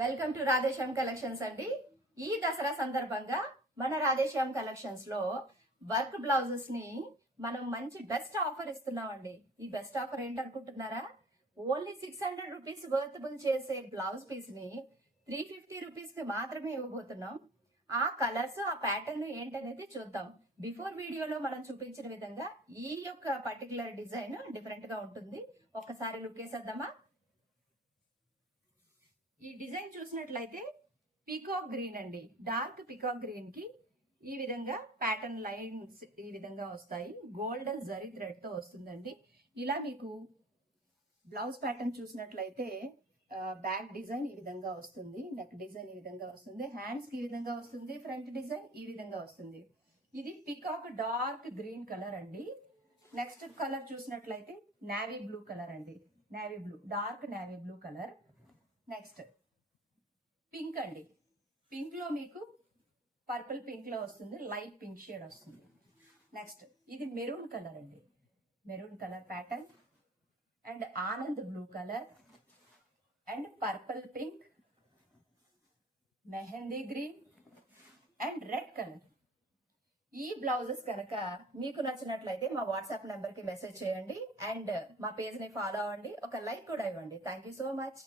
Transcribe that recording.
Welcome to Radhe Shyam collections అండి. ఈ దసరా సందర్భంగా మన రాధేశ్యామ్ కలెక్షన్స్ లో వర్క్ బ్లౌజెస్ ని మనం మంచి బెస్ట్ ఆఫర్ ఇస్తున్నామండి. ఈ బెస్ట్ ఆఫర్ ఏంటనుకుంటున్నారా? ఓన్లీ 600 రూపీస్ వర్తబుల్ చేసే బ్లౌజ్ పీస్ ని 350 రూపీస్ కి మాత్రమే ఇవ్వబోతున్నాం. ఆ కలర్స్, ఆ ప్యాటర్న్ ఏంటనేది చూద్దాం. బిఫోర్ వీడియోలో మనం చూపించిన విధంగా ఈ యొక్క పర్టికులర్ డిజైన్ డిఫరెంట్ గా ఉంటుంది. ఒకసారి లుక్ వేసేద్దామా? ఈ డిజైన్ చూసినట్లయితే పీకాక్ గ్రీన్ అండి. డార్క్ పీకాక్ గ్రీన్ కి ఈ విధంగా ప్యాటర్న్ లైన్స్ ఈ విధంగా వస్తాయి. గోల్డెన్ జరీ థ్రెడ్ తో వస్తుందండి. ఇలా మీకు బ్లౌజ్ ప్యాటర్న్ చూసినట్లయితే బ్యాక్ డిజైన్ ఈ విధంగా వస్తుంది, నెక్ డిజైన్ ఈ విధంగా వస్తుంది, హ్యాండ్స్ కి ఈ విధంగా వస్తుంది, ఫ్రంట్ డిజైన్ ఈ విధంగా వస్తుంది. ఇది పీకాక్ డార్క్ గ్రీన్ కలర్ అండి. నెక్స్ట్ కలర్ చూసినట్లయితే నేవీ బ్లూ కలర్ అండి. Navy blue, dark navy blue colour. Next pink అండి. పింక్ లో మీకు పర్పుల్ పింక్ లో వస్తుంది, లైట్ పింక్ షేడ్ వస్తుంది. నెక్స్ట్ ఇది మెరూన్ కలర్ అండి. Maroon colour pattern and Anand blue colour and purple pink, mehndi green and red colour. ఈ బ్లౌజెస్ కనుక మీకు నచ్చినట్లయితే మా వాట్సాప్ నెంబర్ కి మెసేజ్ చేయండి అండ్ మా పేజ్ ని ఫాలో అవ్వండి. ఒక లైక్ కూడా ఇవ్వండి. Thank you so much.